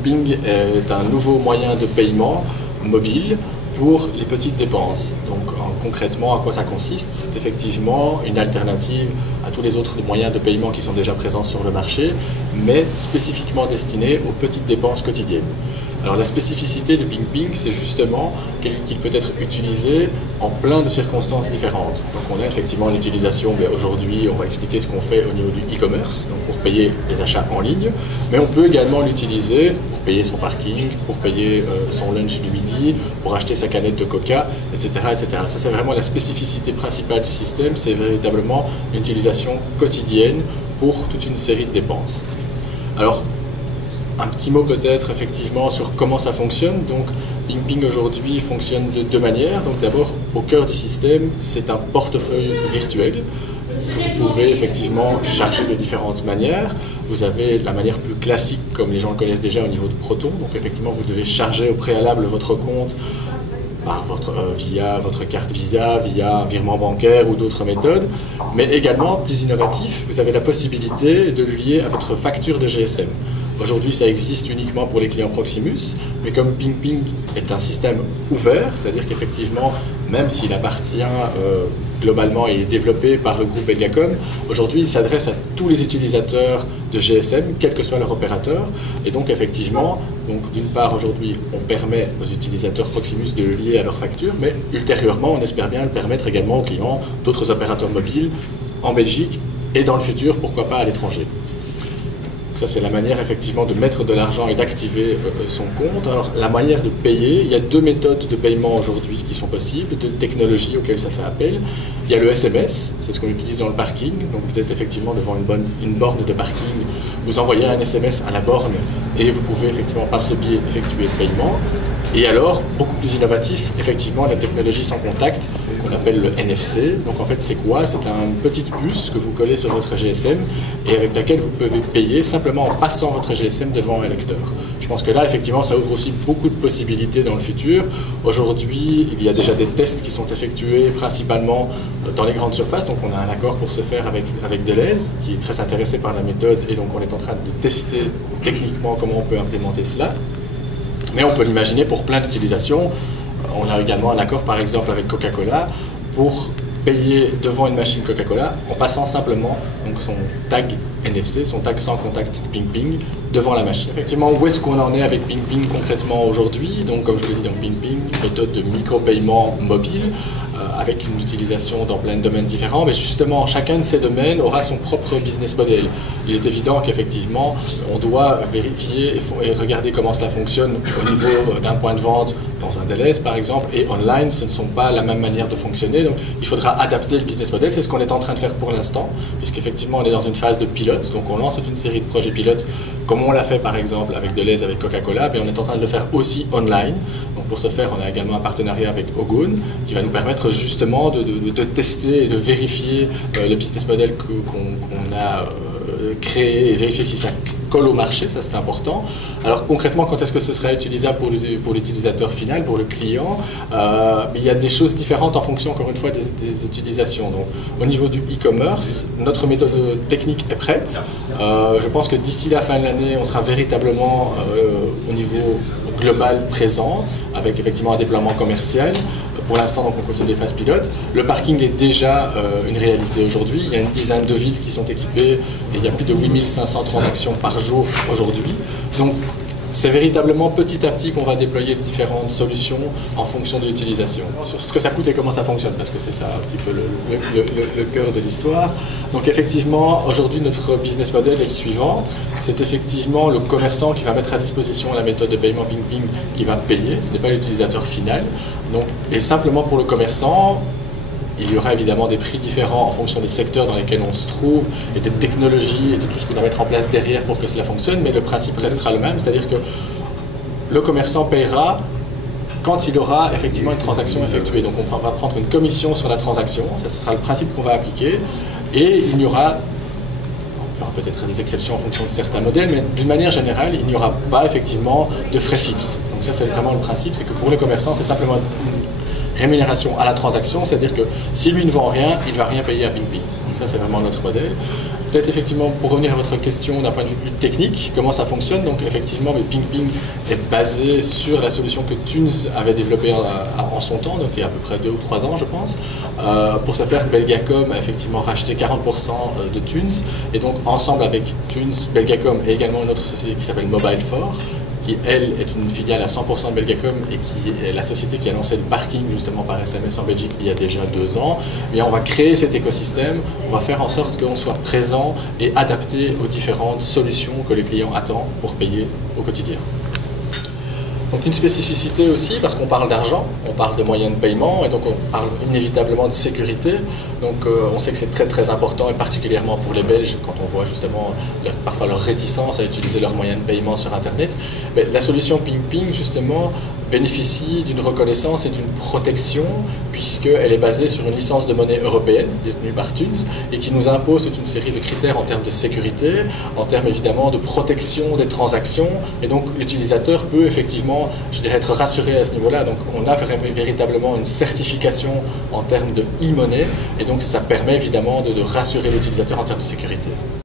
PingPing est un nouveau moyen de paiement mobile pour les petites dépenses. Donc concrètement, à quoi ça consiste? C'est effectivement une alternative à tous les autres moyens de paiement qui sont déjà présents sur le marché, mais spécifiquement destiné aux petites dépenses quotidiennes. Alors la spécificité de PingPing, c'est justement qu'il peut être utilisé en plein de circonstances différentes. Donc on a effectivement l'utilisation, aujourd'hui on va expliquer ce qu'on fait au niveau du e-commerce, donc pour payer les achats en ligne, mais on peut également l'utiliser pour payer son parking, pour payer son lunch du midi, pour acheter sa canette de coca, etc. etc. Ça c'est vraiment la spécificité principale du système, c'est véritablement une utilisation quotidienne pour toute une série de dépenses. Alors, un petit mot peut-être effectivement sur comment ça fonctionne. Donc PingPing aujourd'hui fonctionne de deux manières. Donc d'abord, au cœur du système, c'est un portefeuille virtuel que vous pouvez effectivement charger de différentes manières. Vous avez la manière plus classique, comme les gens le connaissent déjà au niveau de Proton. Donc effectivement, vous devez charger au préalable votre compte via votre carte Visa, via un virement bancaire ou d'autres méthodes. Mais également, plus innovatif, vous avez la possibilité de le lier à votre facture de GSM. Aujourd'hui, ça existe uniquement pour les clients Proximus, mais comme PingPing est un système ouvert, c'est-à-dire qu'effectivement, même s'il appartient globalement et est développé par le groupe Belgacom, aujourd'hui, il s'adresse à tous les utilisateurs de GSM, quel que soit leur opérateur. Et donc, effectivement, d'une part, aujourd'hui, on permet aux utilisateurs Proximus de le lier à leur facture, mais ultérieurement, on espère bien le permettre également aux clients d'autres opérateurs mobiles en Belgique et dans le futur, pourquoi pas à l'étranger. Ça, c'est la manière effectivement de mettre de l'argent et d'activer son compte. Alors, la manière de payer, il y a deux méthodes de paiement aujourd'hui qui sont possibles, deux technologies auxquelles ça fait appel. Il y a le SMS, c'est ce qu'on utilise dans le parking. Donc, vous êtes effectivement devant une borne de parking, vous envoyez un SMS à la borne et vous pouvez effectivement par ce biais effectuer le paiement. Et alors, beaucoup plus innovatif, effectivement, la technologie sans contact, qu'on appelle le NFC. Donc en fait, c'est quoi? C'est une petite puce que vous collez sur votre GSM et avec laquelle vous pouvez payer simplement en passant votre GSM devant un lecteur. Je pense que là, effectivement, ça ouvre aussi beaucoup de possibilités dans le futur. Aujourd'hui, il y a déjà des tests qui sont effectués principalement dans les grandes surfaces. Donc on a un accord pour se faire avec Deleuze, qui est très intéressé par la méthode, et donc on est en train de tester techniquement comment on peut implémenter cela. Mais on peut l'imaginer pour plein d'utilisations. On a également un accord, par exemple, avec Coca-Cola pour payer devant une machine Coca-Cola en passant simplement donc, son tag NFC, son tag sans contact PingPing, devant la machine. Effectivement, où est-ce qu'on en est avec PingPing concrètement aujourd'hui? Donc, comme je vous l'ai dit, donc PingPing, méthode de micro-paiement mobile, avec une utilisation dans plein de domaines différents, mais justement, chacun de ces domaines aura son propre business model. Il est évident qu'effectivement, on doit vérifier et regarder comment cela fonctionne au niveau d'un point de vente dans un Deleuze, par exemple, et online, ce ne sont pas la même manière de fonctionner, donc il faudra adapter le business model. C'est ce qu'on est en train de faire pour l'instant, puisqu'effectivement, on est dans une phase de pilote, donc on lance toute une série de projets pilotes, comme on l'a fait par exemple avec Deleuze, avec Coca-Cola, mais on est en train de le faire aussi online. Donc pour ce faire, on a également un partenariat avec Ogun, qui va nous permettre justement de tester et de vérifier le business model qu'on a créé et vérifier si ça colle au marché, ça c'est important. Alors concrètement, quand est-ce que ce sera utilisable pour l'utilisateur final, pour le client? Il y a des choses différentes en fonction, encore une fois, des utilisations. Donc, au niveau du e-commerce, notre méthode technique est prête. Je pense que d'ici la fin de l'année, on sera véritablement au niveau global présent, avec effectivement un déploiement commercial. Pour l'instant, donc, on continue les phases pilotes. Le parking est déjà une réalité aujourd'hui. Il y a une dizaine de villes qui sont équipées et il y a plus de 8500 transactions par jour aujourd'hui. Donc, c'est véritablement petit à petit qu'on va déployer différentes solutions en fonction de l'utilisation. Sur ce que ça coûte et comment ça fonctionne, parce que c'est ça un petit peu le cœur de l'histoire. Donc effectivement, aujourd'hui, notre business model est le suivant. C'est effectivement le commerçant qui va mettre à disposition la méthode de paiement PingPing qui va payer. Ce n'est pas l'utilisateur final. Donc, et simplement pour le commerçant, il y aura évidemment des prix différents en fonction des secteurs dans lesquels on se trouve et des technologies et de tout ce qu'on va mettre en place derrière pour que cela fonctionne, mais le principe restera le même, c'est-à-dire que le commerçant paiera quand il aura effectivement une transaction effectuée. Donc on va prendre une commission sur la transaction, ça ce sera le principe qu'on va appliquer, et il y aura peut-être des exceptions en fonction de certains modèles, mais d'une manière générale, il n'y aura pas effectivement de frais fixes. Donc ça c'est vraiment le principe, c'est que pour le commerçant, c'est simplement rémunération à la transaction, c'est-à-dire que si lui ne vend rien, il ne va rien payer à PingPing. Donc ça, c'est vraiment notre modèle. Peut-être effectivement, pour revenir à votre question d'un point de vue plus technique, comment ça fonctionne. Donc effectivement, PingPing est basé sur la solution que Thunes avait développée en son temps, donc il y a à peu près 2 ou 3 ans je pense. Pour ce faire, Belgacom a effectivement racheté 40% de Thunes, et donc ensemble avec Thunes, Belgacom et également une autre société qui s'appelle Mobile4, qui elle est une filiale à 100% de Belgacom et qui est la société qui a lancé le parking justement par SMS en Belgique il y a déjà 2 ans. Et on va créer cet écosystème, on va faire en sorte qu'on soit présent et adapté aux différentes solutions que les clients attendent pour payer au quotidien. Donc une spécificité aussi, parce qu'on parle d'argent, on parle de moyens de paiement, et donc on parle inévitablement de sécurité. Donc on sait que c'est très très important, et particulièrement pour les Belges, quand on voit justement parfois leur réticence à utiliser leurs moyens de paiement sur Internet. Mais la solution PingPing, justement, bénéficie d'une reconnaissance et d'une protection, puisqu'elle est basée sur une licence de monnaie européenne détenue par Thunes et qui nous impose toute une série de critères en termes de sécurité, en termes évidemment de protection des transactions, et donc l'utilisateur peut effectivement, je dirais, être rassuré à ce niveau-là. Donc on a véritablement une certification en termes de e-money, et donc ça permet évidemment de rassurer l'utilisateur en termes de sécurité.